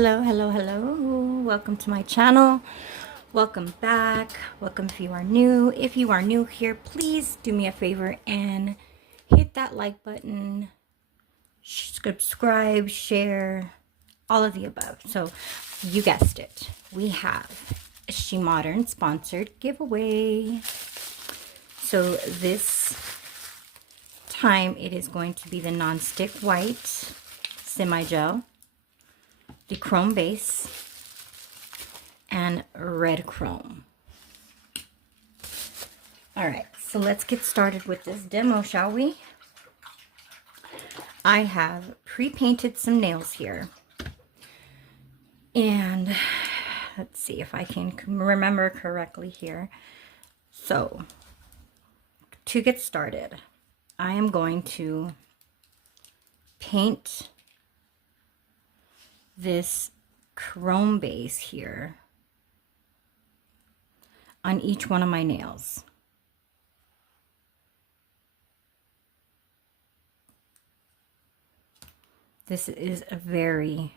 Hello, hello, hello. Welcome to my channel. Welcome back. Welcome if you are new. If you are new here, please do me a favor and hit that like button, subscribe, share, all of the above. So you guessed it. We have a She Modern sponsored giveaway. So this time it is going to be the non-stick white semi-gel, the chrome base, and red chrome. All right, so let's get started with this demo, shall we? I have pre-painted some nails here. And let's see if I can remember correctly here. So to get started, I am going to paint this chrome base here on each one of my nails. This is a very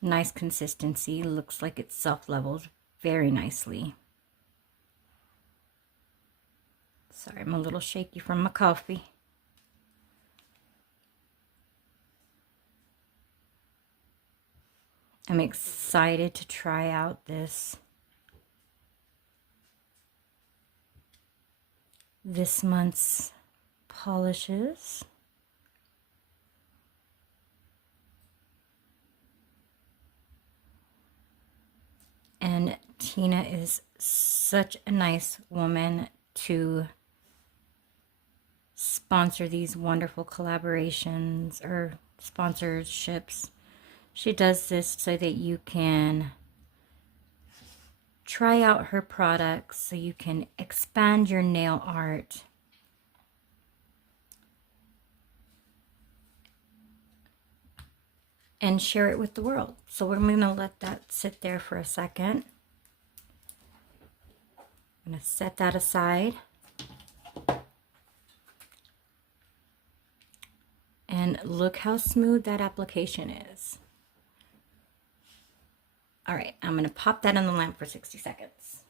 nice consistency. Looks like it self-levels very nicely. Sorry, I'm a little shaky from my coffee. I'm excited to try out this month's polishes. And Tina is such a nice woman to sponsor these wonderful collaborations or sponsorships. She does this so that you can try out her products, so you can expand your nail art. And share it with the world. So we're going to let that sit there for a second. I'm going to set that aside. And look how smooth that application is. All right, I'm going to pop that in the lamp for 60 seconds.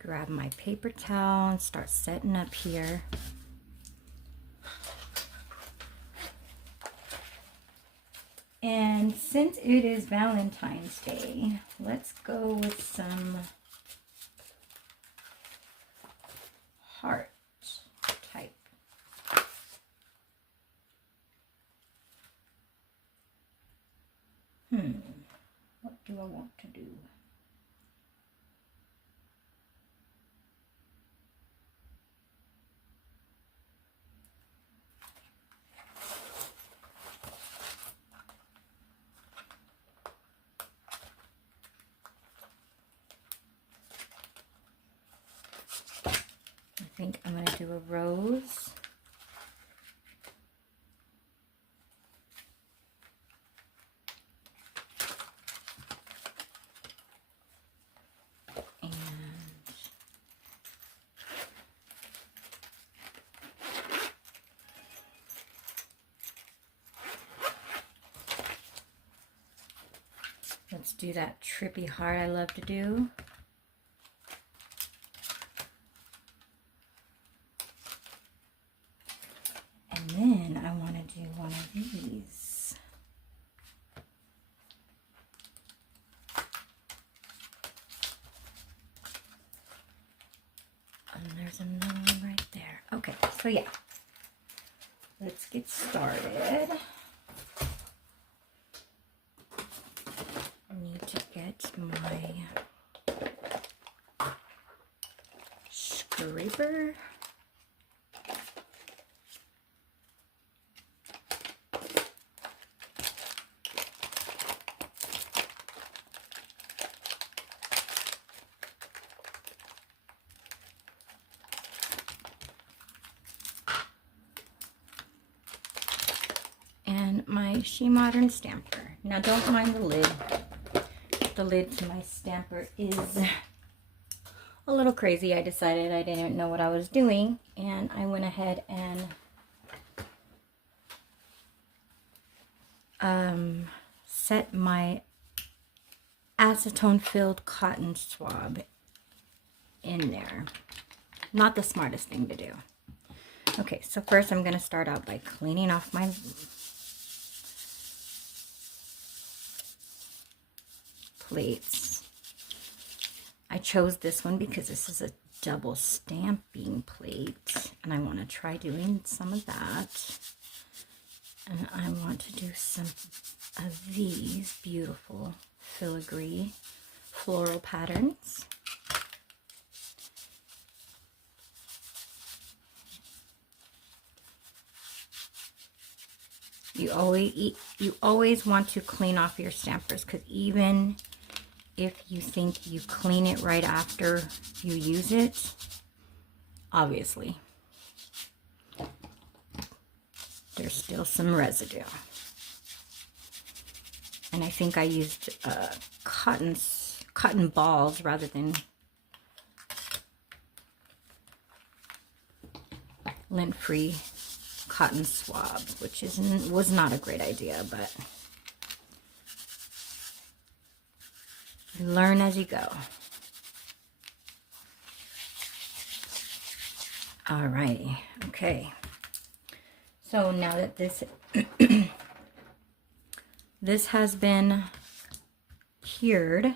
Grab my paper towel and start setting up here. And since it is Valentine's Day, let's go with some heart type. What do I want to do? I think I'm going to do a rose. And let's do that trippy heart I love to do. And then I want to do one of these. And there's another one right there. Okay, so yeah. Let's get started. I need to get my scraper. And my She Modern stamper. Now don't mind the lid. The lid to my stamper is a little crazy. I decided I didn't know what I was doing, and I went ahead and set my acetone-filled cotton swab in there. Not the smartest thing to do. Okay, so first I'm going to start out by cleaning off my plates. I chose this one because this is a double stamping plate, and I want to try doing some of that. And I want to do some of these beautiful filigree floral patterns. You always want to clean off your stampers, because even if you think you clean it right after you use it, obviously there's still some residue. And I think I used cotton balls rather than lint-free cotton swab, which was not a great idea, but you learn as you go. Alrighty, okay. So now that this this has been cured,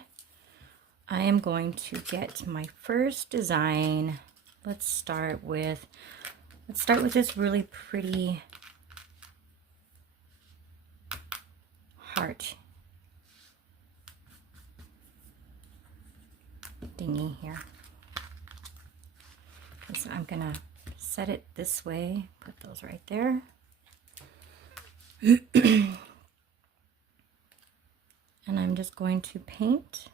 I am going to get my first design. Let's start with this really pretty heart thingy here. So I'm gonna set it this way, put those right there. And I'm just going to paint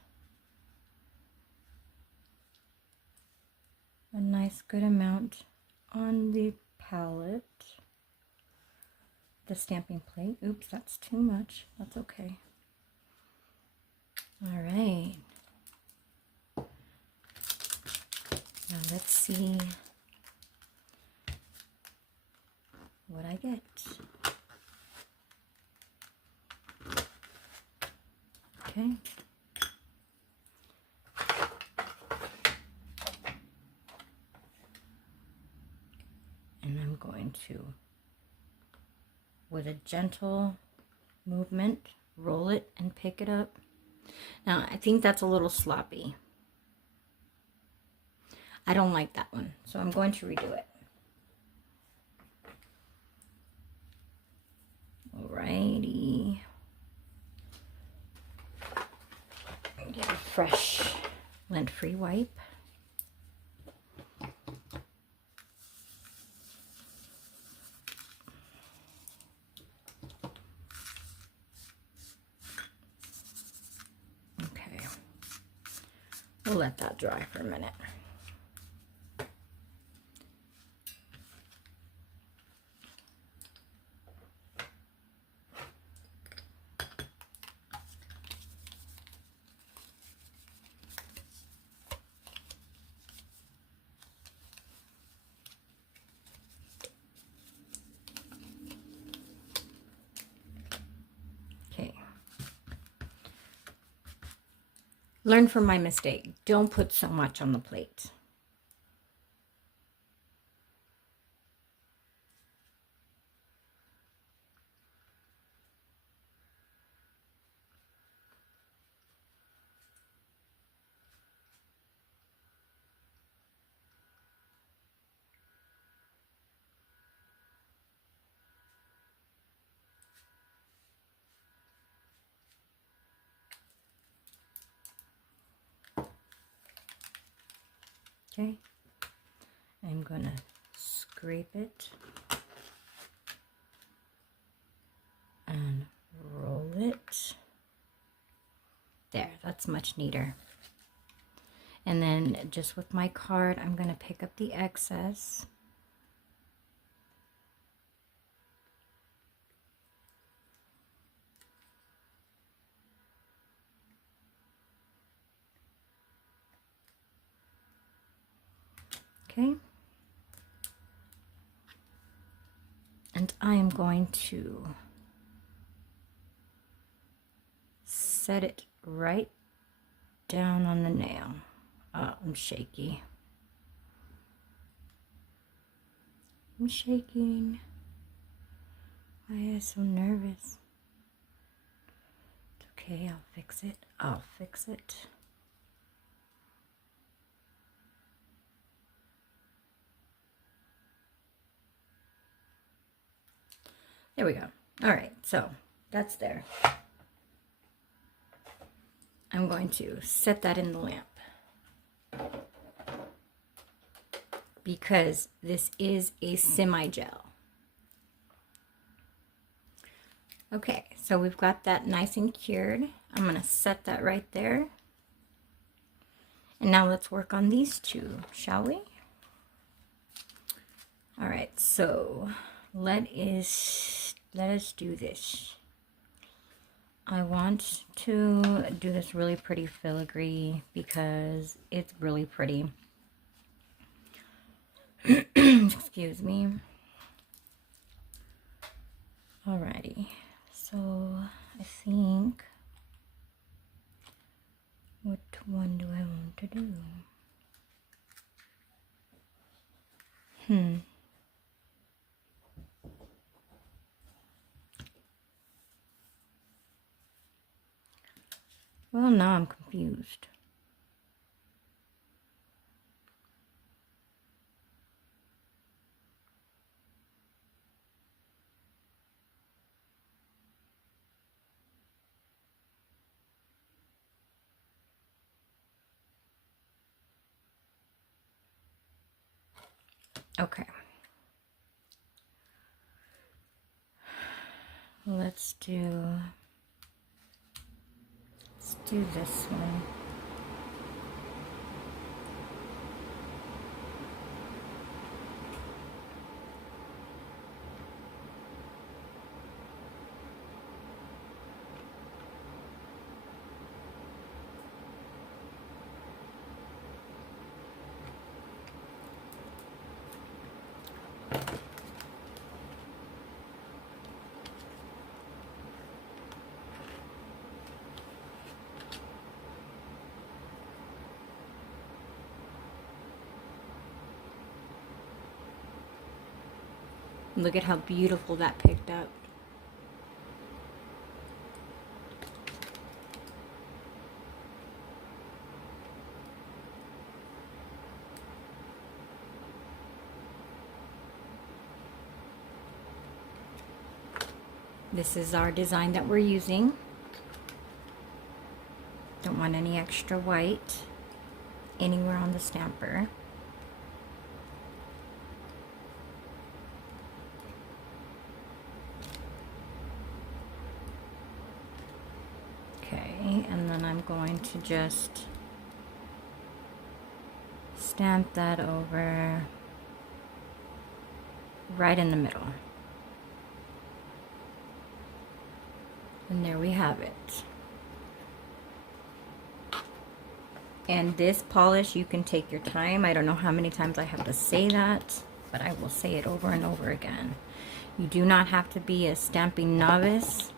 a nice good amount on the palette, the stamping plate. Oops, that's too much. That's okay. All right. Now let's see what I get. Okay. And I'm going to, with a gentle movement, roll it and pick it up. Now, I think that's a little sloppy. I don't like that one, so I'm going to redo it. Alrighty. Get a fresh lint-free wipe. Okay. We'll let that dry for a minute. Learn from my mistake. Don't put so much on the plate. Okay, I'm gonna scrape it and roll it. There, that's much neater. And then just with my card, I'm gonna pick up the excess. Okay. And I am going to set it right down on the nail. Oh, I'm shaky. I'm shaking. Why am I so nervous? It's okay, I'll fix it. I'll fix it. There we go. All right, so that's there. I'm going to set that in the lamp because this is a semi-gel. Okay, so we've got that nice and cured. I'm going to set that right there. And now let's work on these two, shall we? All right, so let us do this. I want to do this really pretty filigree because it's really pretty. Excuse me. Alrighty, so I think, what one do I want to do? Well, now I'm confused. Okay. Let's do this one. Look at how beautiful that picked up. This is our design that we're using. Don't want any extra white anywhere on the stamper. Okay, and then I'm going to just stamp that over right in the middle. And there we have it. And this polish, you can take your time. I don't know how many times I have to say that, but I will say it over and over again. You do not have to be a stamping novice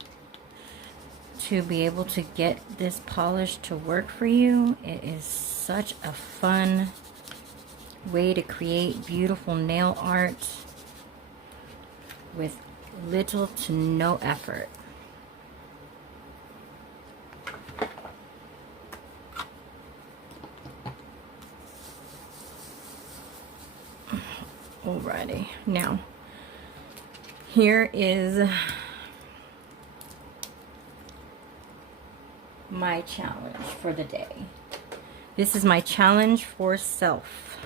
to be able to get this polish to work for you. It is such a fun way to create beautiful nail art with little to no effort. Alrighty, now here is my challenge for the day. This is my challenge for self.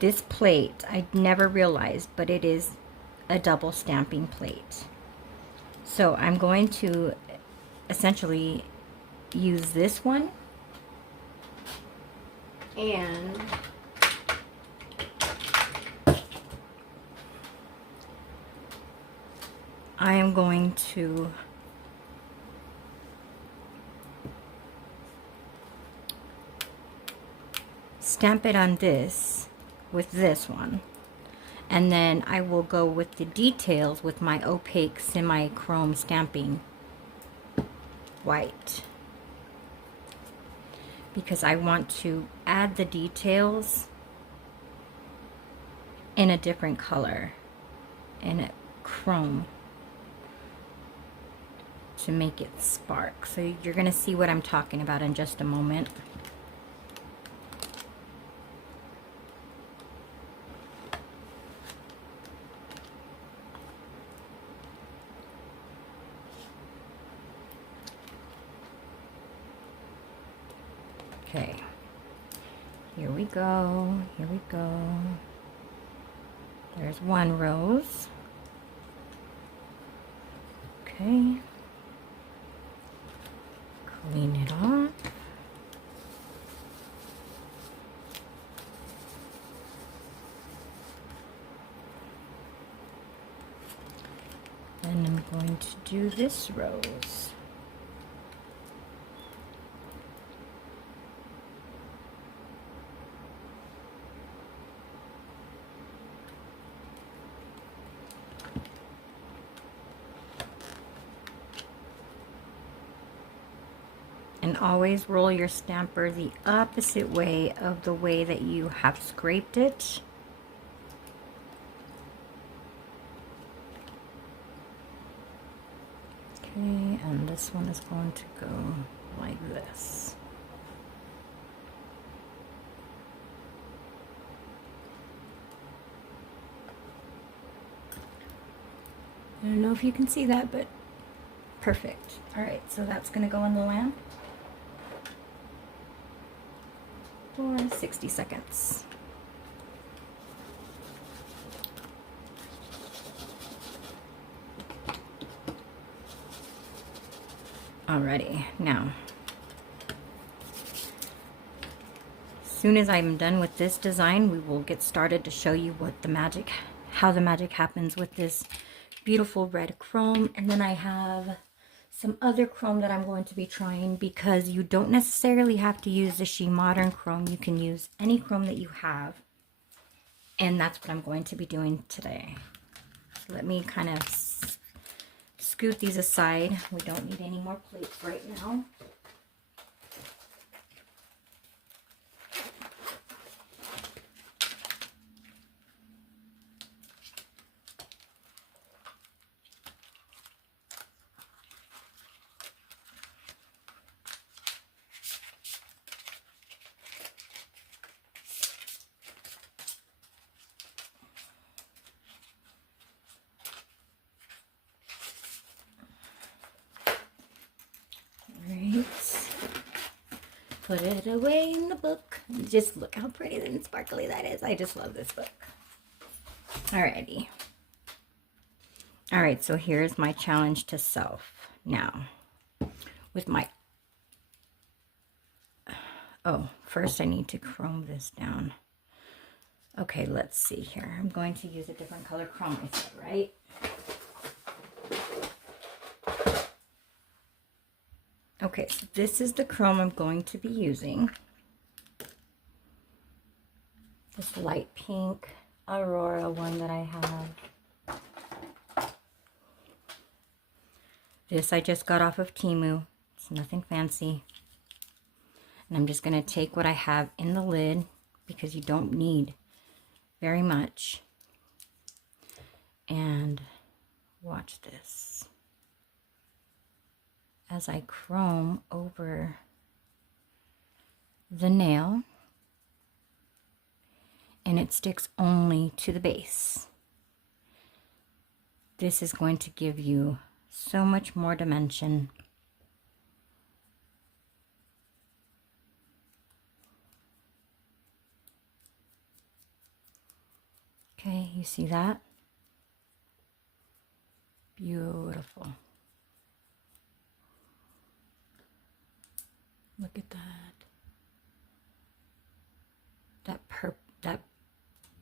This plate, I never realized, but it is a double stamping plate. So I'm going to essentially use this one and I am going to stamp it on this with this one. And then I will go with the details with my opaque semi-chrome stamping white. Because I want to add the details in a different color, in a chrome, to make it spark. So you're gonna see what I'm talking about in just a moment. Okay, here we go, here we go. There's one rose. Okay. Clean it off. And I'm going to do this rose. And always roll your stamper the opposite way of the way that you have scraped it. Okay, and this one is going to go like this. I don't know if you can see that, but perfect. All right, so that's going to go in the lamp for 60 seconds. Alrighty, now, as soon as I'm done with this design, we will get started to show you what the magic, how the magic happens with this beautiful red chrome. And then I have some other chrome that I'm going to be trying, because you don't necessarily have to use the She Modern chrome. You can use any chrome that you have. And that's what I'm going to be doing today. So let me kind of scoot these aside. We don't need any more plates right now. Put it away in the book. Just look how pretty and sparkly that is. I just love this book. Alrighty. Alright, so here's my challenge to self. Now, with my... Oh, first I need to chrome this down. Okay, let's see here. I'm going to use a different color chrome, I said, right? Okay, so this is the chrome I'm going to be using. This light pink Aurora one that I have. This I just got off of Temu. It's nothing fancy. And I'm just going to take what I have in the lid, because you don't need very much. And watch this. As I chrome over the nail, and it sticks only to the base. This is going to give you so much more dimension. Okay, you see that? Beautiful. Look at that. That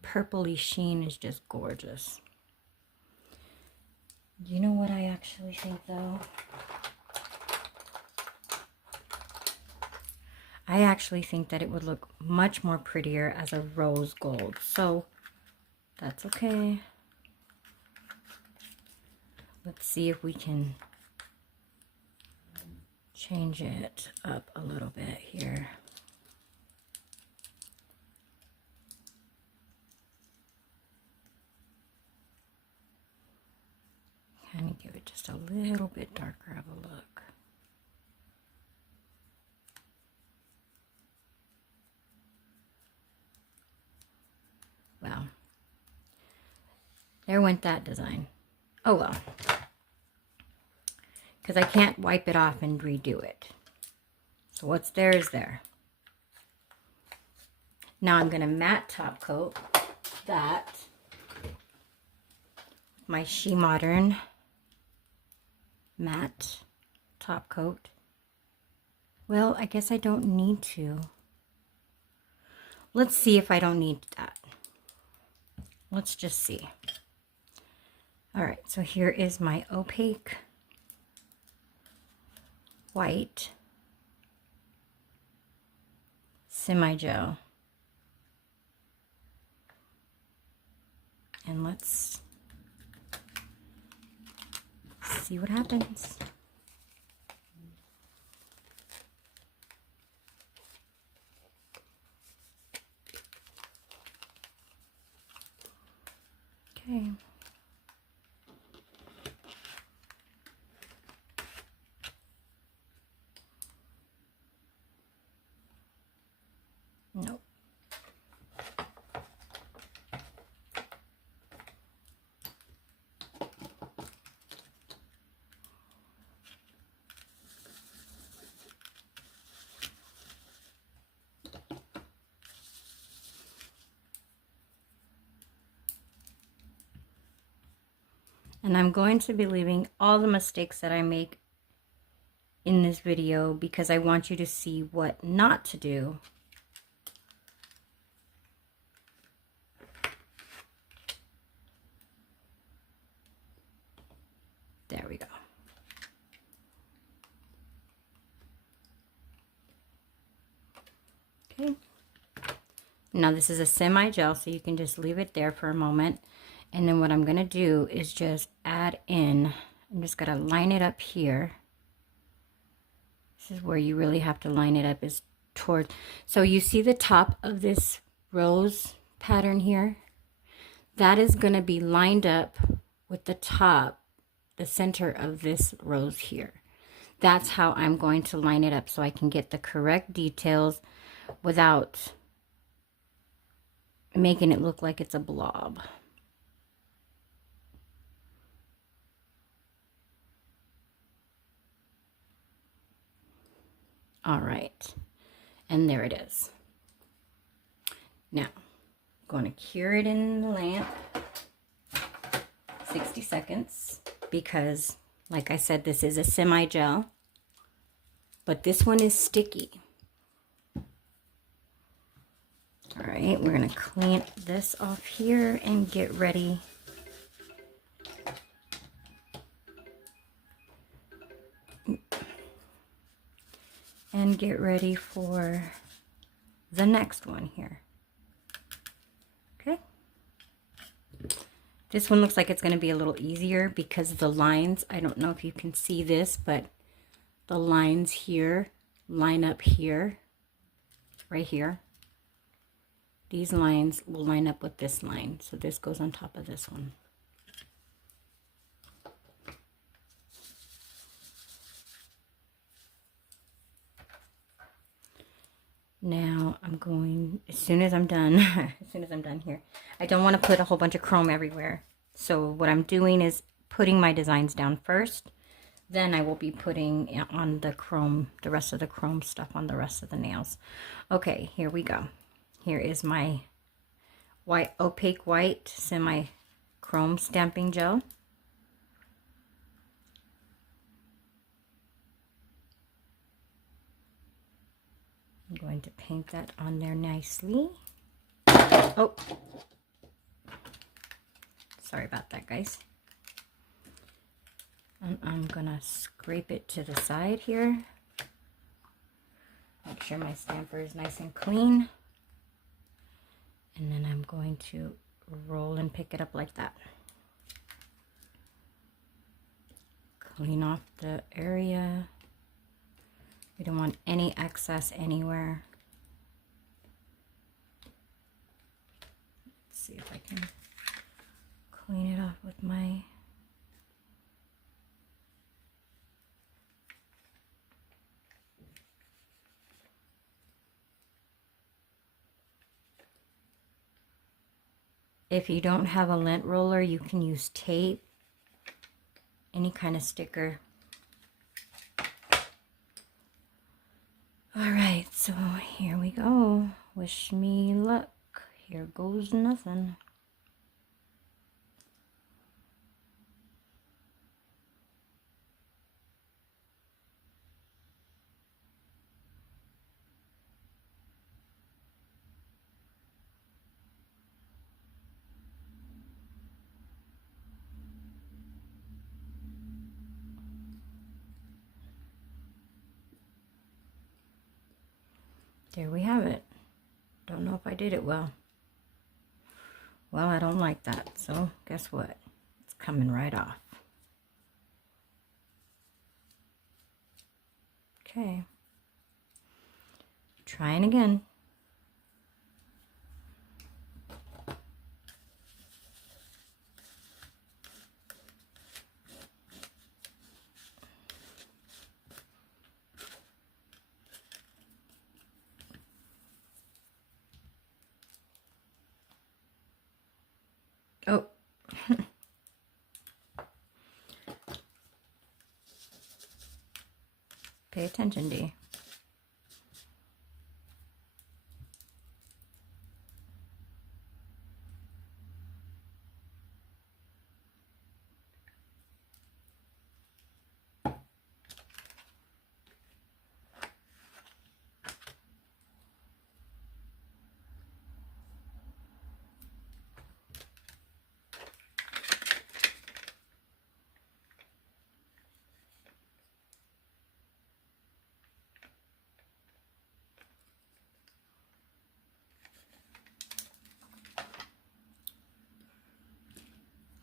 purpley sheen is just gorgeous. You know what I actually think though? I actually think that it would look much more prettier as a rose gold. So that's okay. Let's see if we can change it up a little bit here. Kind of give it just a little bit darker of a look. Wow. There went that design. Oh well. Because I can't wipe it off and redo it. So what's there is there. Now I'm going to matte top coat that. My She Modern matte top coat. Well, I guess I don't need to. Let's see if I don't need that. Let's just see. All right, so here is my opaque white semi-gel. And let's see what happens. Okay. Nope. And I'm going to be leaving all the mistakes that I make in this video because I want you to see what not to do. There we go. Okay. Now this is a semi-gel, so you can just leave it there for a moment. And then what I'm going to do is just add in, I'm just going to line it up here. This is where you really have to line it up, is toward, so you see the top of this rose pattern here? That is going to be lined up with the top, the center of this rose here. That's how I'm going to line it up so I can get the correct details without making it look like it's a blob. All right, and there it is. Now, I'm going to cure it in the lamp 60 seconds because, like I said, this is a semi-gel, but this one is sticky. All right, we're going to clean this off here and get ready . And get ready for the next one here. Okay. This one looks like it's going to be a little easier because the lines, I don't know if you can see this, but the lines here line up here, right here. These lines will line up with this line. So this goes on top of this one. Now I'm going, as soon as I'm done here, I don't want to put a whole bunch of chrome everywhere. So what I'm doing is putting my designs down first. Then I will be putting on the chrome, the rest of the chrome stuff on the rest of the nails. Okay, here we go. Here is my white, opaque white semi-chrome stamping gel. I'm going to paint that on there nicely. Oh, sorry about that, guys. And I'm gonna scrape it to the side here. Make sure my stamper is nice and clean. And then I'm going to roll and pick it up like that. Clean off the area. We don't want any excess anywhere. Let's see if I can clean it off with my... If you don't have a lint roller, you can use tape, any kind of sticker. All right, so here we go. Wish me luck. Here goes nothing. There we have it. Don't know if I did it well. Well, I don't like that, so guess what? It's coming right off. Okay. Trying again. Oh. Pay attention, D.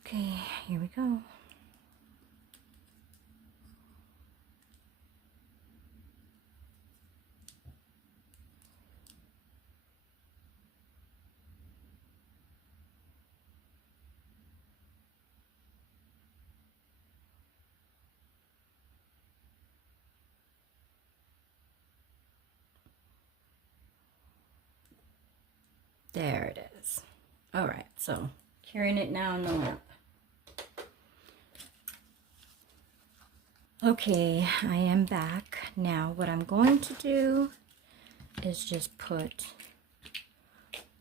Okay, here we go. There it is. All right, so curing it now in the lamp. Okay, I am back. Now what I'm going to do is just put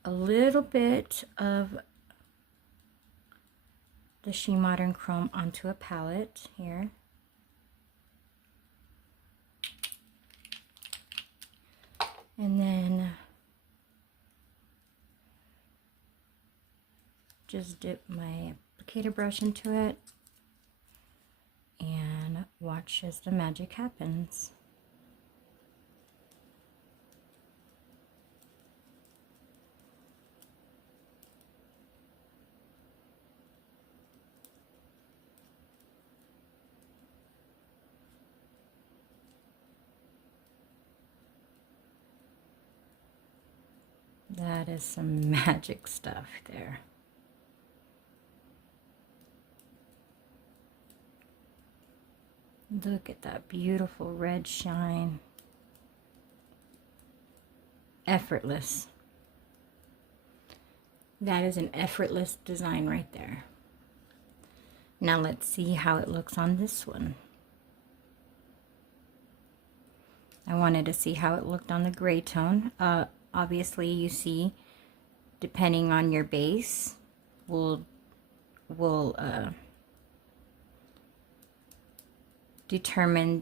a little bit of the She Modern Chrome onto a palette here. And then just dip my applicator brush into it and watch as the magic happens. That is some magic stuff there. Look at that beautiful red shine. Effortless. That is an effortless design right there. Now let's see how it looks on this one. I wanted to see how it looked on the gray tone. Obviously, you see, depending on your base, will determine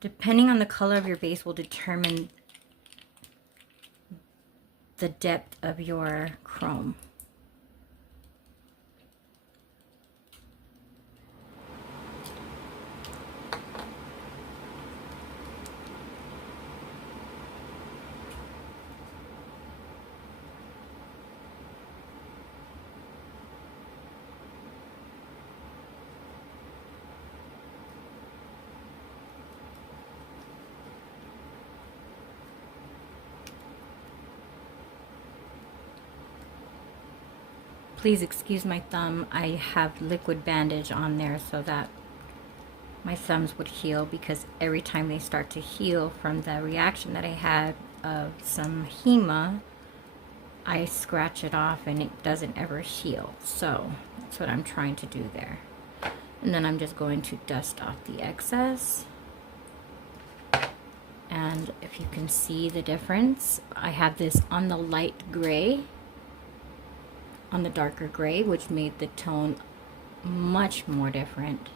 depending on the color of your base will determine the depth of your chrome. Please excuse my thumb. I have liquid bandage on there so that my thumbs would heal, because every time they start to heal from the reaction that I had of some HEMA, I scratch it off and it doesn't ever heal. So that's what I'm trying to do there. And then I'm just going to dust off the excess. And if you can see the difference, I have this on the light gray, on the darker gray, which made the tone much more different.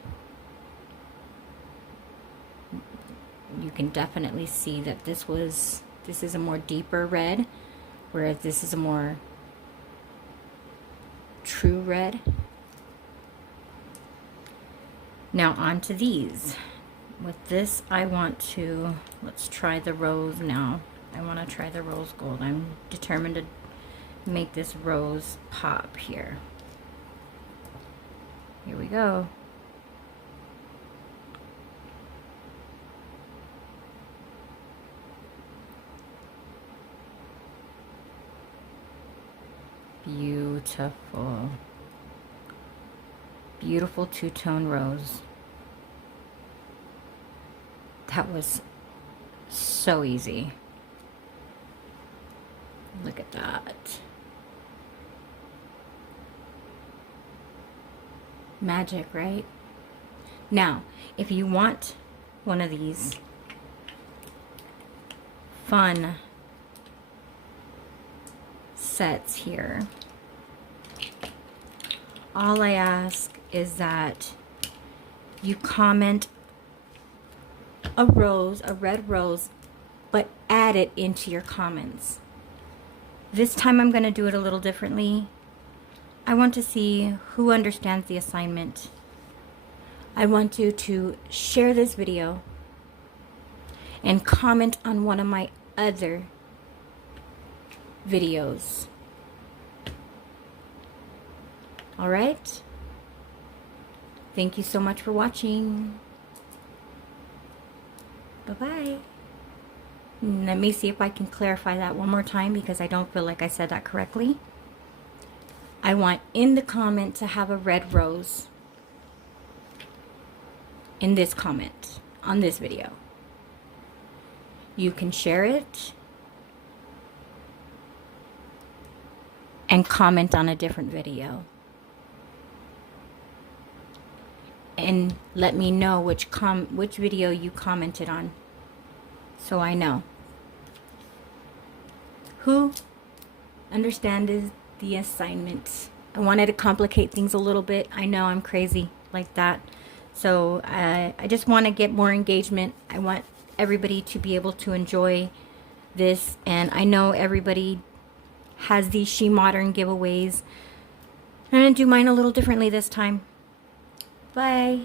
You can definitely see that this is a more deeper red, whereas this is a more true red. Now on to these. With this, let's try the rose now. I want to try the rose gold. I'm determined to make this rose pop here. Here we go. Beautiful. Beautiful two-tone rose. That was so easy. Look at that. Magic, right? Now, if you want one of these fun sets here, all I ask is that you comment a rose, a red rose, but add it into your comments. This time I'm going to do it a little differently. I want to see who understands the assignment. I want you to share this video and comment on one of my other videos. All right? Thank you so much for watching. Bye-bye. Let me see if I can clarify that one more time, because I don't feel like I said that correctly. I want in the comment to have a red rose in this comment on this video. You can share it and comment on a different video. And let me know which video you commented on, so I know. Who understands the assignment? I wanted to complicate things a little bit. I know I'm crazy like that. So I just want to get more engagement. I want everybody to be able to enjoy this. And I know everybody has these She Modern giveaways. I'm going to do mine a little differently this time. Bye.